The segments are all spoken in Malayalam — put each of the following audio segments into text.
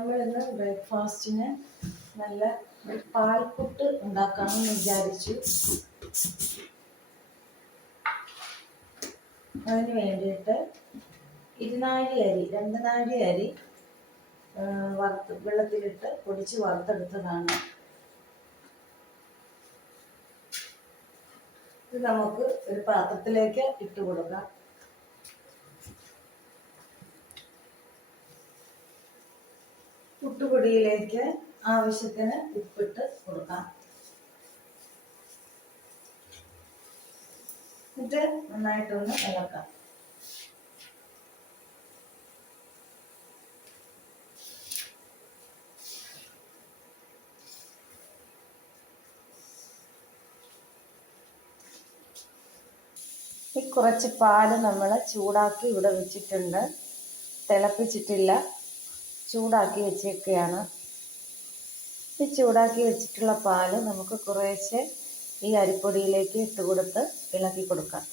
നമ്മളിന്ന് ബ്രേക്ക്ഫാസ്റ്റിന് നല്ല പാൽപുട്ട് ഉണ്ടാക്കാമെന്ന് വിചാരിച്ചു. അതിന് വേണ്ടിയിട്ട് ഇരുനാഴി അരി രണ്ട് നാഴി അരി വറുത്ത് വെള്ളത്തിലിട്ട് പൊടിച്ച് വറുത്തെടുത്തതാണ്. ഇത് നമുക്ക് ഒരു പാത്രത്തിലേക്ക് ഇട്ട് കൊടുക്കാം. പുട്ടുപൊടിയിലേക്ക് ആവശ്യത്തിന് ഉപ്പിട്ട് കൊടുക്കാം. എന്നിട്ട് നന്നായിട്ടൊന്ന് ഇളക്കാം. ഈ കുറച്ച് പാൽ നമ്മൾ ചൂടാക്കി ഇവിടെ വെച്ചിട്ടുണ്ട്. തിളപ്പിച്ചിട്ടില്ല. ചൂടാക്കി വെച്ചേക്കുകയാണ് ഈ ചൂടാക്കി വെച്ചിട്ടുള്ള പാൽ നമുക്ക് കുറേശ്ശെ ഈ അരിപ്പൊടിയിലേക്ക് ഇട്ട് കൊടുത്ത് ഇളക്കി കൊടുക്കാം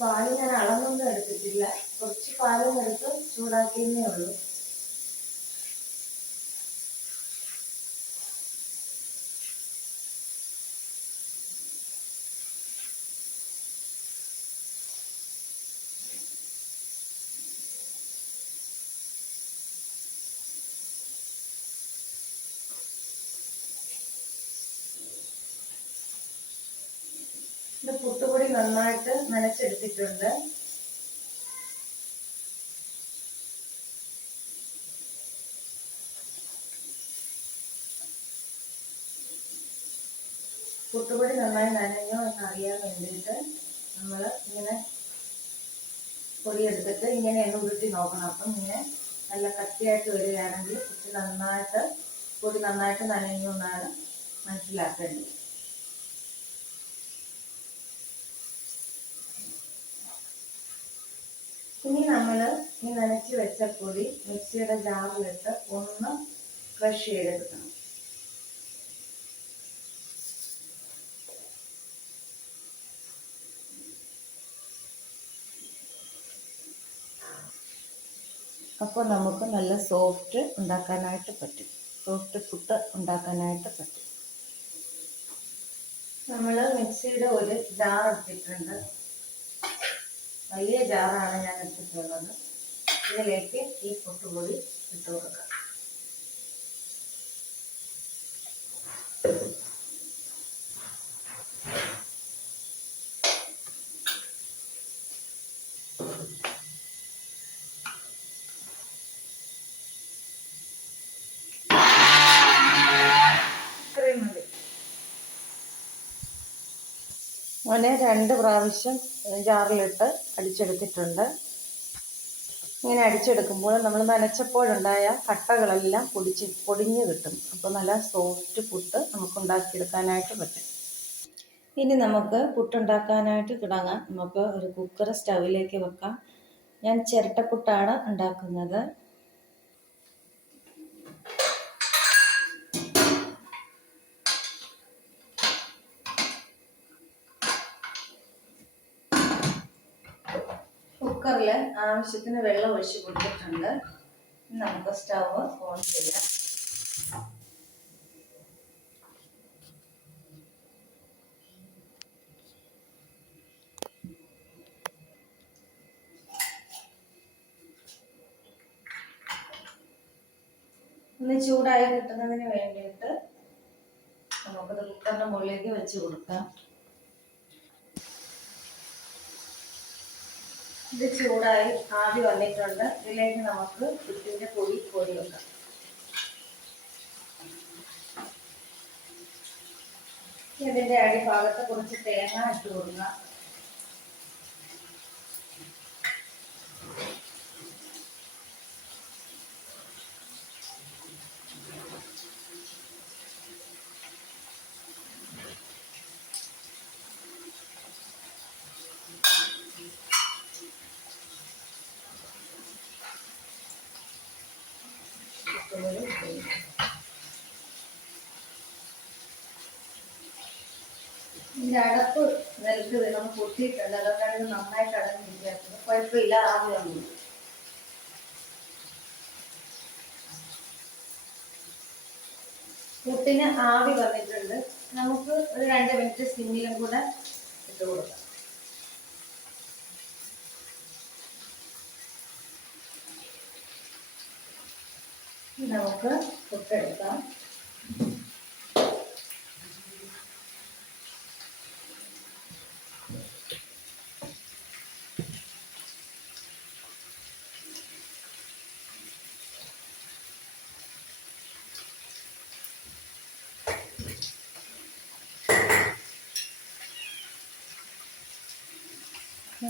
പാൽ ഞാൻ അളന്നൊന്നും എടുത്തിട്ടില്ല. കുറച്ച് പാലും എടുത്ത് ചൂടാക്കിയതേ ഉള്ളൂ. ഇത് പുട്ടുപൊടി നന്നായിട്ട് നനച്ചെടുത്തിട്ടുണ്ട്. പുട്ടുപൊടി നന്നായി നനഞ്ഞോ എന്ന് അറിയാൻ വേണ്ടിയിട്ട് നമ്മൾ ഇങ്ങനെ പൊടിയെടുത്തിട്ട് ഇങ്ങനെ ഒന്ന് ഉരുട്ടി നോക്കണം. അപ്പം ഇങ്ങനെ നല്ല കട്ടിയായിട്ട് വരികയാണെങ്കിൽ പുട്ട് നന്നായിട്ട് പൊടി നന്നായിട്ട് നനഞ്ഞു എന്നാണ് മനസ്സിലാക്കേണ്ടത്. ഇനി നമ്മൾ ഈ നനച്ച് വെച്ച പൊടി മിക്സിയുടെ ജാറിലിട്ട് ഒന്ന് ക്രഷ് ചെയ്തെടുക്കണം. അപ്പോൾ നമുക്ക് നല്ല സോഫ്റ്റ് ഉണ്ടാക്കാനായിട്ട് പറ്റും. സോഫ്റ്റ് പുട്ട് ഉണ്ടാക്കാനായിട്ട് പറ്റും. നമ്മൾ മിക്സിയുടെ ഒരു ജാർ എടുത്തിട്ടുണ്ട്. വലിയ ജാറാണ് ഞാൻ എടുത്തിട്ടുള്ളത് ഇതിലേക്ക് ഈ പൊട്ടുപൊടി ഇട്ട് കൊടുക്കാം അങ്ങനെ രണ്ട് പ്രാവശ്യം ജാറിലിട്ട് അടിച്ചെടുത്തിട്ടുണ്ട്. ഇങ്ങനെ അടിച്ചെടുക്കുമ്പോൾ നമ്മൾ നനച്ചപ്പോഴുണ്ടായ കട്ടകളെല്ലാം പൊടിച്ച് പൊടിഞ്ഞ് കിട്ടും. അപ്പോൾ നല്ല സോഫ്റ്റ് പുട്ട് നമുക്ക് ഉണ്ടാക്കിയെടുക്കാനായിട്ട് പറ്റും. ഇനി നമുക്ക് പുട്ടുണ്ടാക്കാനായിട്ട് തുടങ്ങാം. നമുക്ക് ഒരു കുക്കർ സ്റ്റൗവിലേക്ക് വെക്കാം. ഞാൻ ചിരട്ടപ്പുട്ടാണ് ഉണ്ടാക്കുന്നത്. കുക്കറിൽ ആവശ്യത്തിന് വെള്ളം ഒഴിച്ച് കൊടുത്തിട്ടുണ്ട്. നമുക്ക് സ്റ്റവ് ഓൺ ചെയ്യാം. ഒന്ന് ചൂടായി കിട്ടുന്നതിന് വേണ്ടിയിട്ട് നമുക്കത് കുക്കറിന്റെ മുകളിലേക്ക് വെച്ച് കൊടുക്കാം. ഇത് ചൂടായി ആവി വന്നിട്ടുണ്ട്. ഇതിലേക്ക് നമുക്ക് പുട്ടിന്റെ പൊടി പൊടി വെക്കാം ഇതിന്റെ അടിഭാഗത്ത് കുറച്ച് തേങ്ങ ഇട്ട് കൊടുക്കുക. ഇതിന്റെ അടപ്പ് നിലത്ത് നമ്മൾ പൊട്ടിയിട്ടുണ്ട് അതുകൊണ്ടാണ് ഇത് നന്നായിട്ട് അടഞ്ഞിരിക്കുന്നത്. കുഴപ്പമില്ല ആദ്യം വന്നു. പുട്ടിന് ആവി വന്നിട്ടുണ്ട്. നമുക്ക് ഒരു രണ്ട് മിനിറ്റ് സിമ്മിലും കൂടെ ഇട്ട് കൊടുക്കാം. നമുക്ക് പുട്ടെടുക്കാം.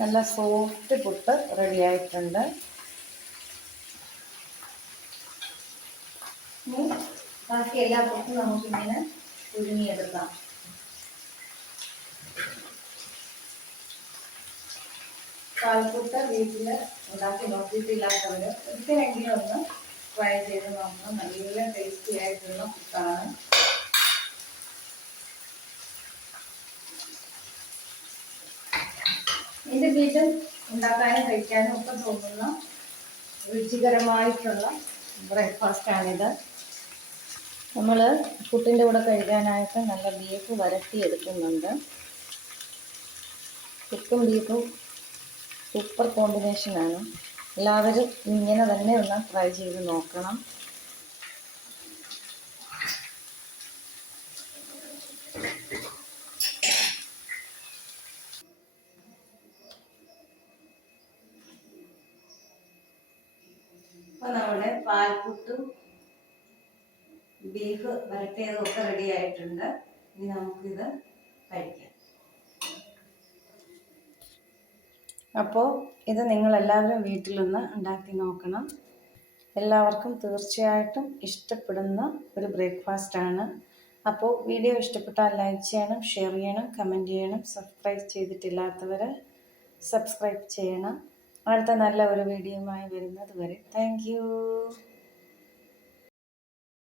നല്ല സോഫ്റ്റ് പുട്ട് റെഡി ആയിട്ടുണ്ട്. ബാക്കി എല്ലാ പുട്ടും നമുക്കിങ്ങനെ പുഴുങ്ങിയെടുക്കാം പാൽപ്പുട്ട് വീട്ടിൽ ഉണ്ടാക്കി നോക്കിയിട്ടില്ലാത്തവർ ഒരിക്കലെങ്കിലും ഒന്ന് ട്രൈ ചെയ്ത് നോക്കണം. നല്ല ടേസ്റ്റി ആയിട്ടുള്ള പുട്ടാണ്. എന്റെ വീട്ടിൽ ഉണ്ടാക്കാനും കഴിക്കാനും ഒക്കെ തോന്നുന്ന രുചികരമായിട്ടുള്ള ബ്രേക്ക്ഫാസ്റ്റാണിത് നമ്മൾ പുട്ടിന്റെ കൂടെ കഴിക്കാനായിട്ട് നല്ല ബീഫ് വരട്ടി എടുക്കുന്നുണ്ട് പുട്ടും ബീഫും സൂപ്പർ കോമ്പിനേഷനാണ് എല്ലാവരും ഇങ്ങനെ തന്നെ ഒന്ന് ട്രൈ ചെയ്ത് നോക്കണം അപ്പോൾ നമ്മുടെ പാൽപ്പുട്ടും ബീഫ് വരട്ടെ ഒക്കെ റെഡി ആയിട്ടുണ്ട്. ഇനി നമുക്കിത് കഴിക്കാം. അപ്പോൾ ഇത് നിങ്ങളെല്ലാവരും വീട്ടിലൊന്ന് ഉണ്ടാക്കി നോക്കണം. എല്ലാവർക്കും തീർച്ചയായിട്ടും ഇഷ്ടപ്പെടുന്ന ഒരു ബ്രേക്ക്ഫാസ്റ്റാണ് അപ്പോൾ വീഡിയോ ഇഷ്ടപ്പെട്ടാൽ ലൈക്ക് ചെയ്യണം ഷെയർ ചെയ്യണം കമന്റ് ചെയ്യണം സബ്സ്ക്രൈബ് ചെയ്തിട്ടില്ലാത്തവർ സബ്സ്ക്രൈബ് ചെയ്യണം. അടുത്ത നല്ല ഒരു വീഡിയോയുമായി വരുന്നത് വരെ. താങ്ക്